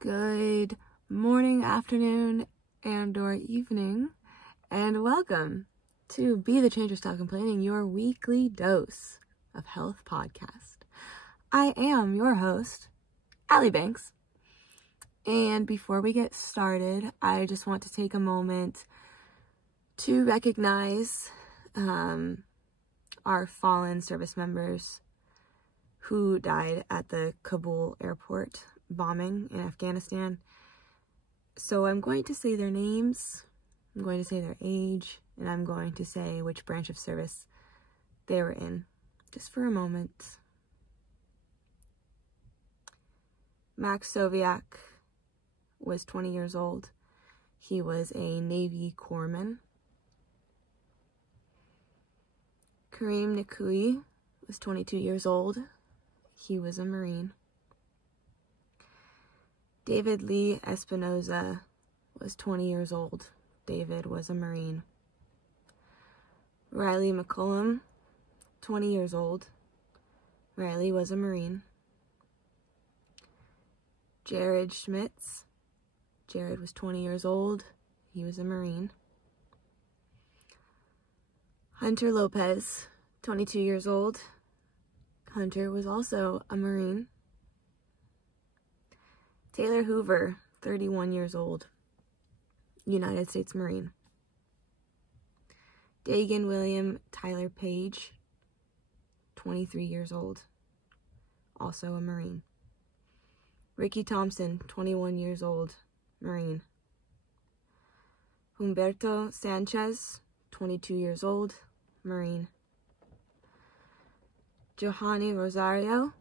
Good morning, afternoon, and/or evening, and welcome to Be the Change or Stop Complaining, your weekly dose of health podcast. I am your host, Allie Banks, and before we get started, I just want to take a moment to recognize our fallen service members who died at the Kabul airport bombing in Afghanistan. So I'm going to say their names, I'm going to say their age, and I'm going to say which branch of service they were in, just for a moment. Max Soviak was 20 years old. He was a Navy corpsman. Kareem Nikui was 22 years old. He was a Marine. David Lee Espinoza was 20 years old. David was a Marine. Riley McCollum, 20 years old. Riley was a Marine. Jared Schmitz, Jared was 20 years old. He was a Marine. Hunter Lopez, 22 years old. Hunter was also a Marine. Taylor Hoover, 31 years old, United States Marine. Dagan William Tyler Page, 23 years old, also a Marine. Ricky Thompson, 21 years old, Marine. Humberto Sanchez, 22 years old, Marine. Johanny Rosario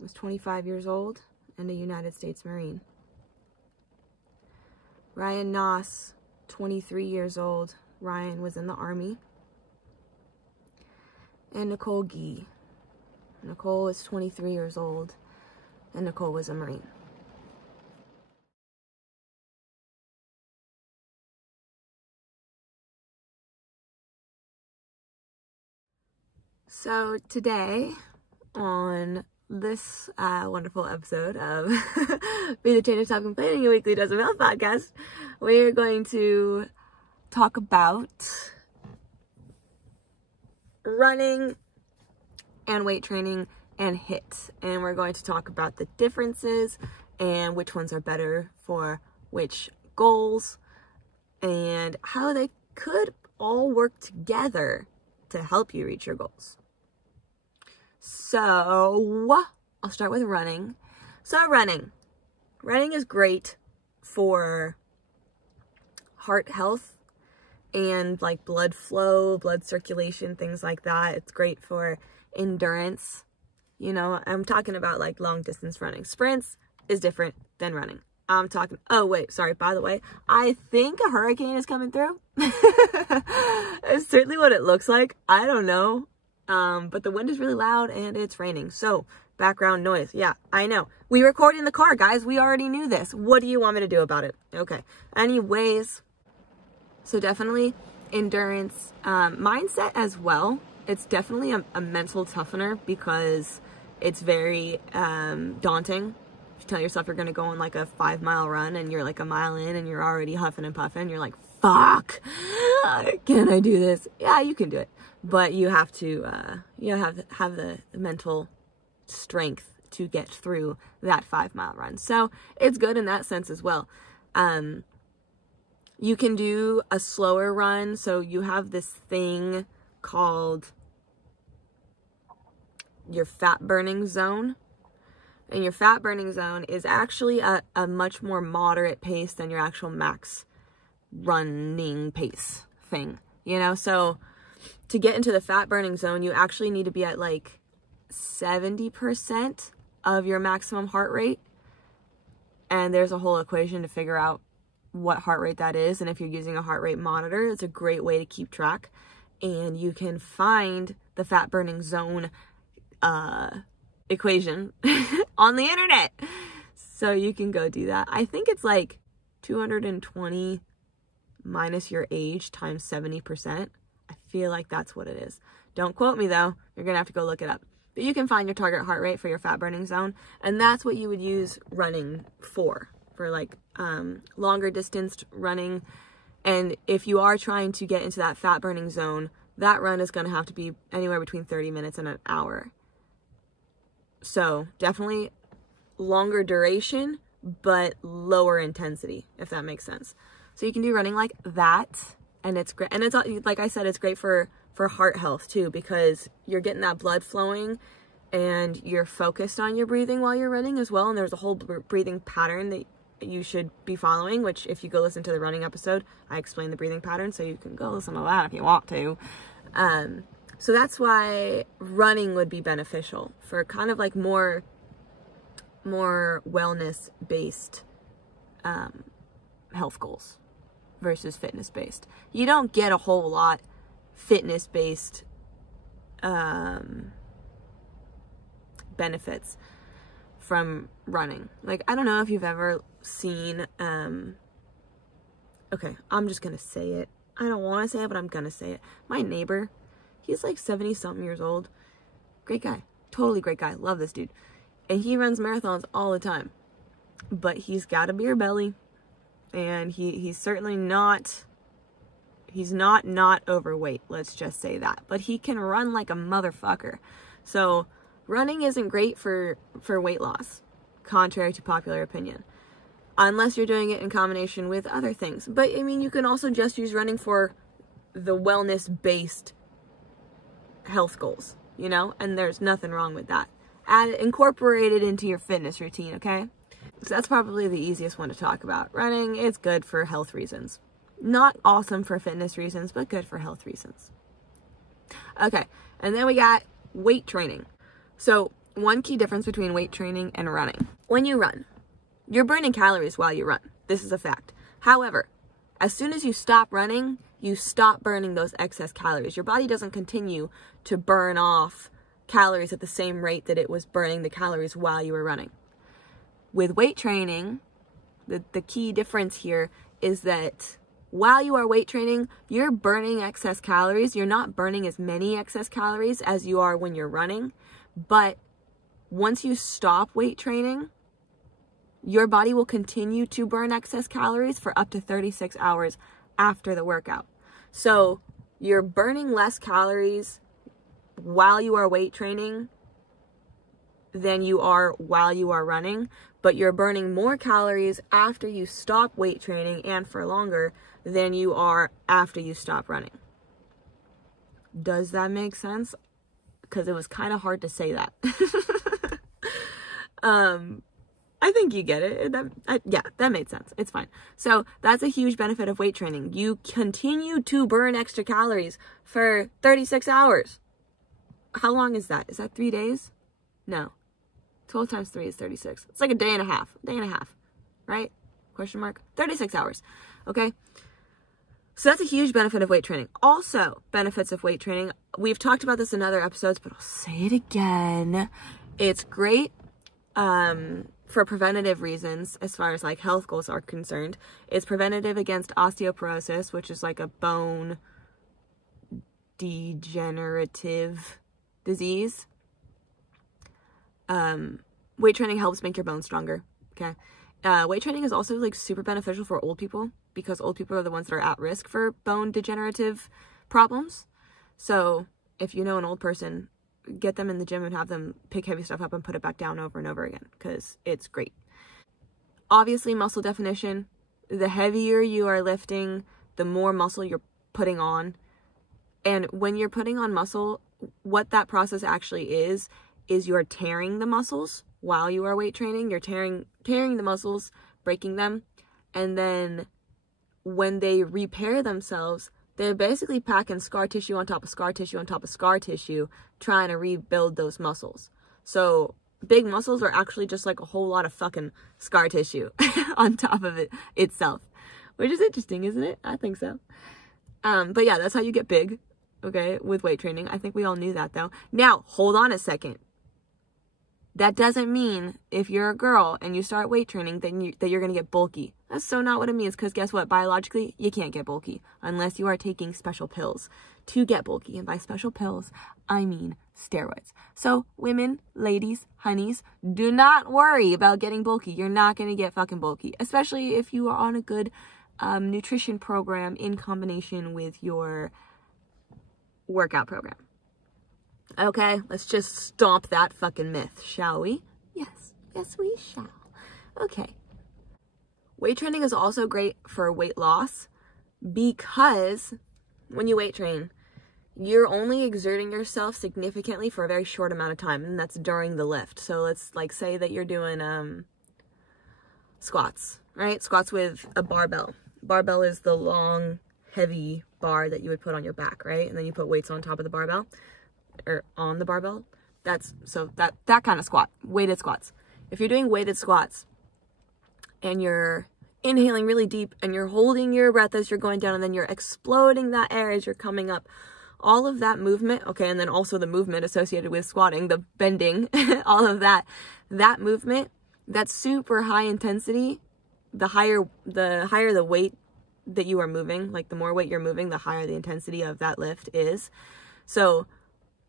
was 25 years old and a United States Marine. Ryan Noss, 23 years old. Ryan was in the Army. And Nicole Gee. Nicole was 23 years old, and Nicole was a Marine. So today, on this wonderful episode of Be the Change or Stop Complaining, your weekly dose of health podcast, we're going to talk about running and weight training and HIIT. And we're going to talk about the differences and which ones are better for which goals and how they could all work together to help you reach your goals. So, I'll start with running. So, running is great for heart health and like blood flow, blood circulation, things like that. It's great for endurance. You know, I'm talking about like long distance running. Sprints is different than running. I'm talking, oh wait, sorry, by the way, I think a hurricane is coming through. It's certainly what it looks like. I don't know. But the wind is really loud and it's raining. So background noise. Yeah, I know. We record in the car, guys. We already knew this. What do you want me to do about it? Okay. Anyways, so definitely endurance, mindset as well. It's definitely a mental toughener because it's very, daunting. If you tell yourself you're going to go on like a 5-mile run and you're like a mile in and you're already huffing and puffing, you're like, fuck, can I do this? Yeah, you can do it. But you have to, have the mental strength to get through that 5-mile run. So it's good in that sense as well. You can do a slower run. So you have this thing called your fat burning zone. And your fat burning zone is actually a much more moderate pace than your actual max running pace thing, you know? So to get into the fat burning zone, you actually need to be at like 70% of your maximum heart rate. And there's a whole equation to figure out what heart rate that is. And if you're using a heart rate monitor, it's a great way to keep track. And you can find the fat burning zone equation on the internet. So you can go do that. I think it's like 220 minus your age times 70%. I feel like that's what it is. Don't quote me though. You're going to have to go look it up. but you can find your target heart rate for your fat burning zone, and that's what you would use running for like longer distance running. And if you are trying to get into that fat burning zone, that run is going to have to be anywhere between 30 minutes and an hour. So definitely longer duration, but lower intensity, if that makes sense. So you can do running like that, and it's great. And it's, like I said, it's great for heart health too, because you're getting that blood flowing and you're focused on your breathing while you're running as well. And there's a whole breathing pattern that you should be following, which if you go listen to the running episode, I explain the breathing pattern, so you can go listen to that if you want to. So that's why running would be beneficial for kind of like more wellness based health goals versus fitness based. You don't get a whole lot fitness based benefits from running. Like, I don't know if you've ever seen okay, I'm just gonna say it. I don't want to say it, but I'm gonna say it. My neighbor, he's like 70 something years old. Great guy, totally great guy, love this dude, and he runs marathons all the time, but he's got a beer belly, and he's certainly not overweight, let's just say that, but he can run like a motherfucker. So running isn't great for weight loss, contrary to popular opinion, unless you're doing it in combination with other things. But I mean, you can also just use running for the wellness-based health goals, you know, and there's nothing wrong with that. Incorporate it into your fitness routine, okay? So that's probably the easiest one to talk about. Running is good for health reasons. Not awesome for fitness reasons, but good for health reasons. Okay, and then we got weight training. So one key difference between weight training and running. When you run, you're burning calories while you run. This is a fact. However, as soon as you stop running, you stop burning those excess calories. Your body doesn't continue to burn off calories at the same rate that it was burning the calories while you were running. With weight training, the key difference here is that while you are weight training, you're burning excess calories. You're not burning as many excess calories as you are when you're running. But once you stop weight training, your body will continue to burn excess calories for up to 36 hours after the workout. So you're burning less calories while you are weight training than you are while you are running, but you're burning more calories after you stop weight training and for longer than you are after you stop running. Does that make sense? Because it was kind of hard to say that. I think you get it. Yeah, that made sense. It's fine. So that's a huge benefit of weight training. You continue to burn extra calories for 36 hours. How long is that? Is that 3 days? No. 12 times 3 is 36. It's like a day and a half. Right? Question mark. 36 hours. Okay? So that's a huge benefit of weight training. Also, benefits of weight training. We've talked about this in other episodes, but I'll say it again. It's great for preventative reasons as far as like health goals are concerned. It's preventative against osteoporosis, which is like a bone degenerative disease. Weight training helps make your bones stronger. Okay. Weight training is also like super beneficial for old people because old people are the ones that are at risk for bone degenerative problems. So if you know an old person, get them in the gym and have them pick heavy stuff up and put it back down over and over again because it's great. Obviously, muscle definition. The heavier you are lifting, the more muscle you're putting on. And when you're putting on muscle, what that process actually is you're tearing the muscles while you are weight training. You're tearing the muscles, breaking them, and then when they repair themselves, they're basically packing scar tissue on top of scar tissue on top of scar tissue, trying to rebuild those muscles. So big muscles are actually just like a whole lot of fucking scar tissue on top of it itself, which is interesting, isn't it? I think so. But yeah, that's how you get big, okay, with weight training. I think we all knew that though. Now, hold on a second. That doesn't mean if you're a girl and you start weight training that you're going to get bulky. That's so not what it means, because guess what? Biologically, you can't get bulky unless you are taking special pills to get bulky. And by special pills, I mean steroids. So women, ladies, honeys, do not worry about getting bulky. You're not going to get fucking bulky, especially if you are on a good nutrition program in combination with your workout program. Okay, let's just stomp that fucking myth, shall we? Yes, we shall. Okay. Weight training is also great for weight loss because when you weight train, you're only exerting yourself significantly for a very short amount of time, and that's during the lift. So let's like say that you're doing squats, right? Squats with a barbell. Barbell is the long, heavy bar that you would put on your back, right? And then you put weights on top of the barbell or on the barbell. That's so that kind of squat, weighted squats. If you're doing weighted squats and you're inhaling really deep and you're holding your breath as you're going down and then you're exploding that air as you're coming up, all of that movement, okay, and then also the movement associated with squatting, the bending, all of that movement, that's super high intensity. The higher the weight that you are moving, like the more weight you're moving, the higher the intensity of that lift is. So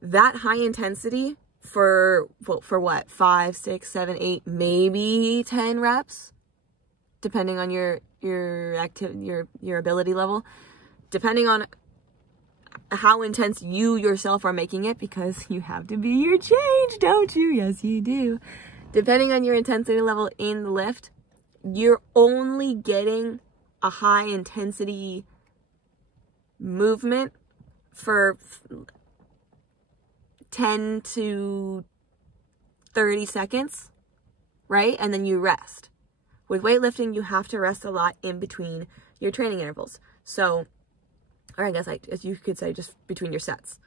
that high intensity for what, 5, 6, 7, 8, maybe 10 reps, depending on your ability level, depending on how intense you yourself are making it, because you have to be your change, don't you? Yes, you do. Depending on your intensity level in the lift, you're only getting a high intensity movement for 10 to 30 seconds, right? And then you rest. With weightlifting, you have to rest a lot in between your training intervals. So, or I guess as you could say, just between your sets.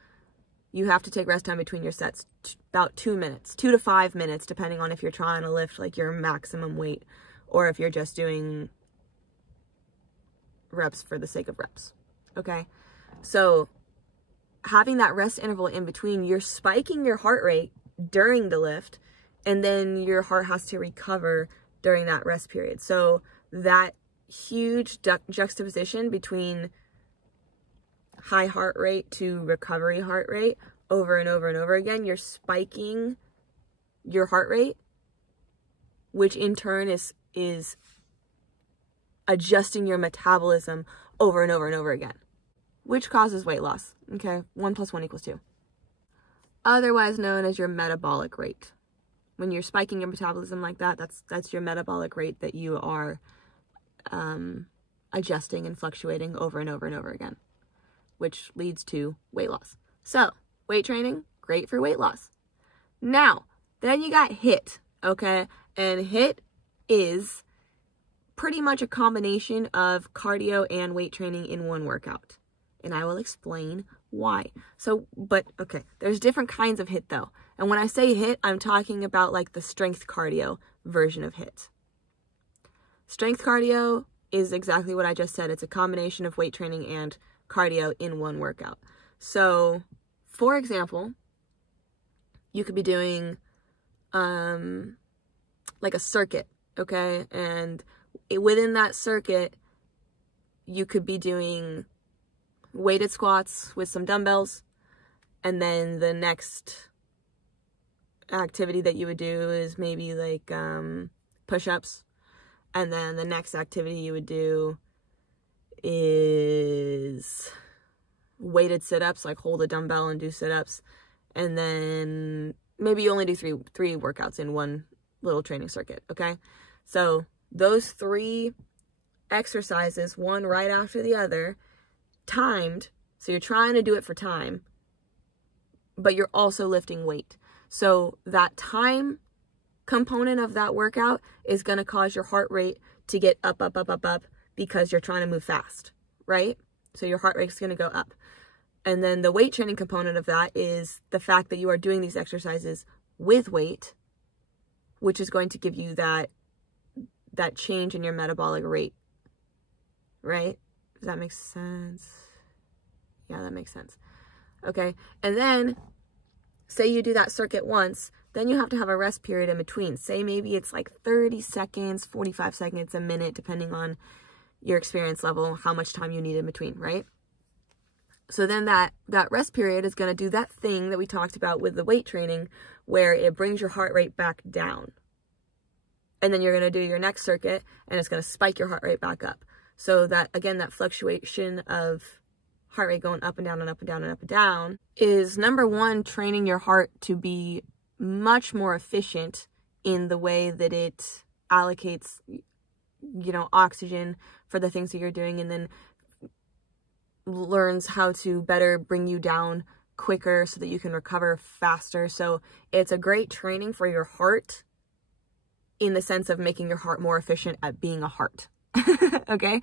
You have to take rest time between your sets, about 2 minutes, 2 to 5 minutes, depending on if you're trying to lift like your maximum weight or if you're just doing reps for the sake of reps. Okay? So having that rest interval in between, you're spiking your heart rate during the lift, and then your heart has to recover during that rest period. So that huge juxtaposition between high heart rate to recovery heart rate over and over and over again, you're spiking your heart rate, which in turn is adjusting your metabolism over and over and over again, which causes weight loss. Okay, 1 + 1 = 2. Otherwise known as your metabolic rate. When you're spiking your metabolism like that, that's your metabolic rate that you are adjusting and fluctuating over and over and over again, which leads to weight loss. So, weight training, great for weight loss. Now, then you got HIIT, okay? And HIIT is pretty much a combination of cardio and weight training in one workout. And I will explain why. So, but, okay, there's different kinds of HIIT though. And when I say HIIT, I'm talking about like the strength cardio version of HIIT. Strength cardio is exactly what I just said. It's a combination of weight training and cardio in one workout. So, for example, you could be doing like a circuit, okay? And within that circuit, you could be doing weighted squats with some dumbbells, and then the next activity that you would do is maybe like push-ups, and then the next activity you would do is weighted sit-ups, like hold a dumbbell and do sit-ups, and then maybe you only do three workouts in one little training circuit, okay? So those 3 exercises, one right after the other, timed, so you're trying to do it for time, but you're also lifting weight. So that time component of that workout is going to cause your heart rate to get up, because you're trying to move fast, right? So your heart rate is going to go up. And then the weight training component of that is the fact that you are doing these exercises with weight, which is going to give you that change in your metabolic rate, right? Does that make sense? Yeah, that makes sense. Okay, and then say you do that circuit once, then you have to have a rest period in between. Say maybe it's like 30 seconds, 45 seconds, a minute, depending on your experience level, how much time you need in between, right? So then that rest period is going to do that thing that we talked about with the weight training, where it brings your heart rate back down. And then you're going to do your next circuit, and it's going to spike your heart rate back up. So that, again, that fluctuation of heart rate going up and down and up and down and up and down is, number one, training your heart to be much more efficient in the way that it allocates, oxygen for the things that you're doing, and then learns how to better bring you down quicker so that you can recover faster. So it's a great training for your heart in the sense of making your heart more efficient at being a heart. Okay?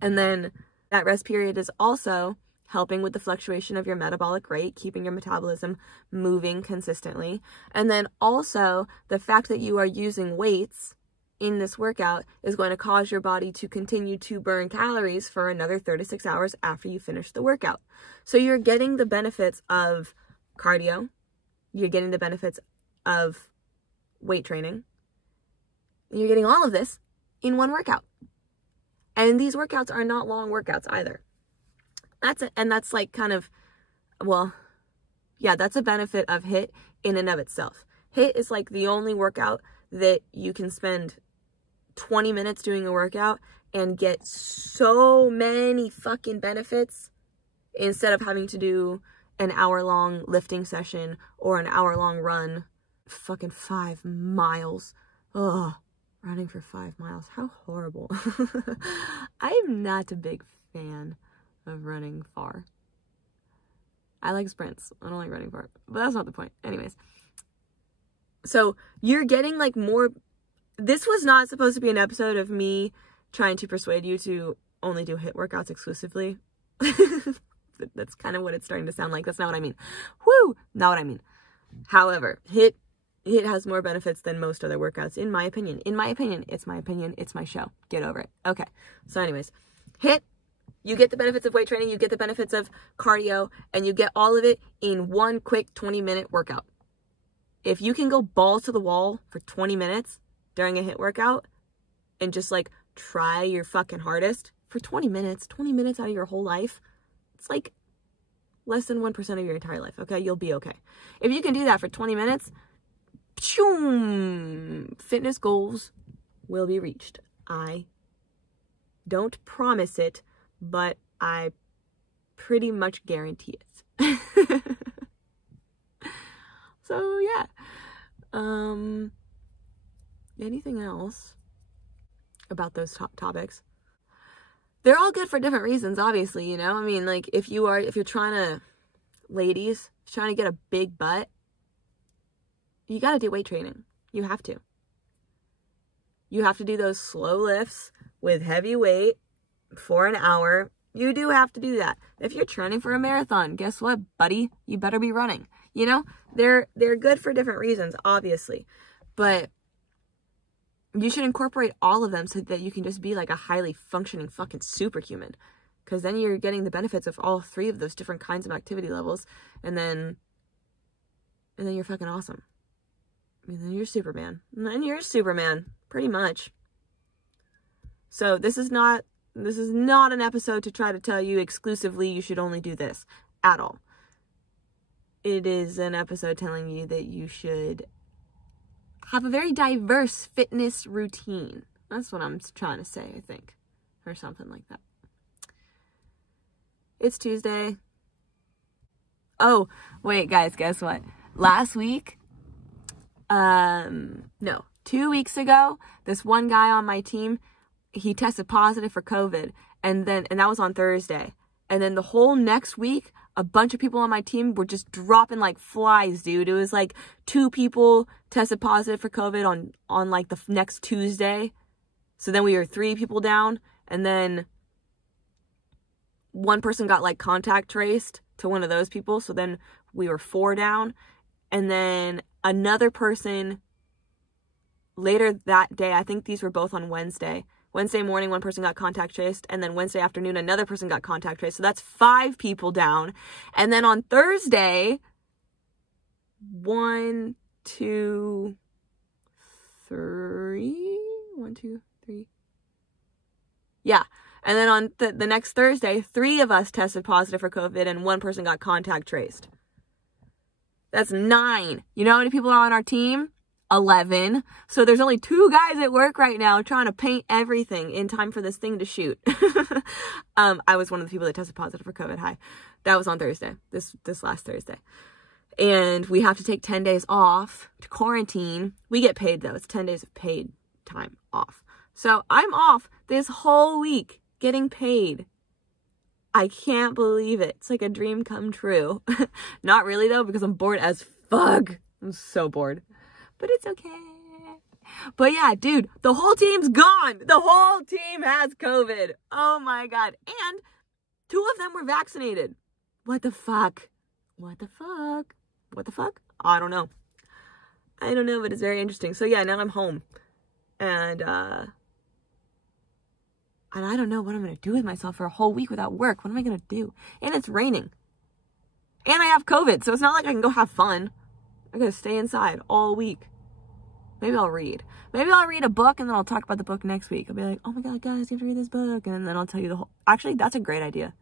And then that rest period is also helping with the fluctuation of your metabolic rate, keeping your metabolism moving consistently. And then also the fact that you are using weights in this workout is going to cause your body to continue to burn calories for another 36 hours after you finish the workout. So you're getting the benefits of cardio, you're getting the benefits of weight training, and you're getting all of this in one workout. And these workouts are not long workouts either. That's like kind of, that's a benefit of HIIT in and of itself. HIIT is like the only workout that you can spend 20 minutes doing a workout and get so many fucking benefits instead of having to do an hour-long lifting session or an hour-long run. Fucking 5 miles. Ugh, running for 5 miles. How horrible. I am not a big fan of running far. I like sprints. I don't like running far. But that's not the point. Anyways. So you're getting like more. This was not supposed to be an episode of me trying to persuade you to only do HIIT workouts exclusively. That's kind of what it's starting to sound like. That's not what I mean. Woo! Not what I mean. However, HIIT has more benefits than most other workouts, in my opinion. In my opinion. It's my opinion. It's my show. Get over it. Okay. So anyways, HIIT, you get the benefits of weight training, you get the benefits of cardio, and you get all of it in one quick 20-minute workout. If you can go balls to the wall for 20 minutes during a HIIT workout and just like try your fucking hardest for 20 minutes out of your whole life, it's like less than 1% of your entire life, okay? You'll be okay. If you can do that for 20 minutes, fitness goals will be reached. I don't promise it, but I pretty much guarantee it. So yeah. Anything else about those topics? They're all good for different reasons, obviously, I mean, like if you're trying to, ladies, trying to get a big butt, you got to do weight training. You have to. You have to do those slow lifts with heavy weight for an hour. You do have to do that. If you're training for a marathon, guess what, buddy? You better be running. They're good for different reasons, obviously. But you should incorporate all of them so that you can just be like a highly functioning fucking superhuman. Because then you're getting the benefits of all 3 of those different kinds of activity levels. And then you're fucking awesome. And then you're Superman. And then you're Superman. Pretty much. So this is not an episode to try to tell you exclusively you should only do this at all. It is an episode telling you that you should have a very diverse fitness routine. That's what I'm trying to say, I think. Or something like that. It's Tuesday. Oh, wait, guys, guess what? Last week, 2 weeks ago, this one guy on my team, he tested positive for COVID, and that was on Thursday. And then the whole next week, a bunch of people on my team were just dropping like flies, dude. It was like 2 people tested positive for COVID on like the next Tuesday. So then we were 3 people down, and then 1 person got like contact traced to one of those people. So then we were 4 down, and then another person later that day, I think these were both on Wednesday morning, 1 person got contact traced, and then Wednesday afternoon, another person got contact traced. So that's 5 people down. And then on Thursday, 1, 2, 3. Yeah. And then on the next Thursday, 3 of us tested positive for COVID and 1 person got contact traced. That's 9. You know how many people are on our team? 11. So there's only 2 guys at work right now trying to paint everything in time for this thing to shoot. I was one of the people that tested positive for COVID. Hi. That was on Thursday, this last Thursday. And we have to take 10 days off to quarantine. We get paid though. It's 10 days of paid time off. So I'm off this whole week getting paid. I can't believe it. It's like a dream come true. Not really though, because I'm bored as fuck. I'm so bored. But it's okay. But yeah, dude, the whole team's gone. The whole team has COVID. Oh my God. And 2 of them were vaccinated. What the fuck? What the fuck? What the fuck? I don't know. I don't know, but it's very interesting. So yeah, now I'm home. And I don't know what I'm going to do with myself for a whole week without work. What am I going to do? And it's raining. And I have COVID, so it's not like I can go have fun. I got to stay inside all week. Maybe I'll read. Maybe I'll read a book and then I'll talk about the book next week. I'll be like, oh my God, guys, you have to read this book. And then I'll tell you the whole... Actually, that's a great idea.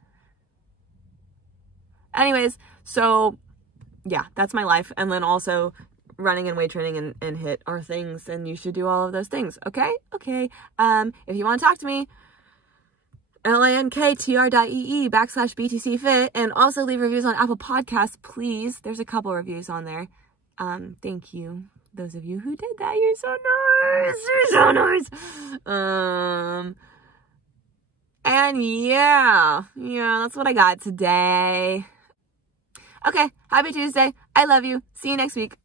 Anyways, so yeah, that's my life. And then also running and weight training and HIIT are things, and you should do all of those things. Okay? Okay. If you want to talk to me, linktr.ee/BTCFit, and also leave reviews on Apple Podcasts, please. There's a couple reviews on there. Thank you. Those of you who did that, you're so nice. You're so nice. And yeah, that's what I got today. Okay, happy Tuesday. I love you. See you next week.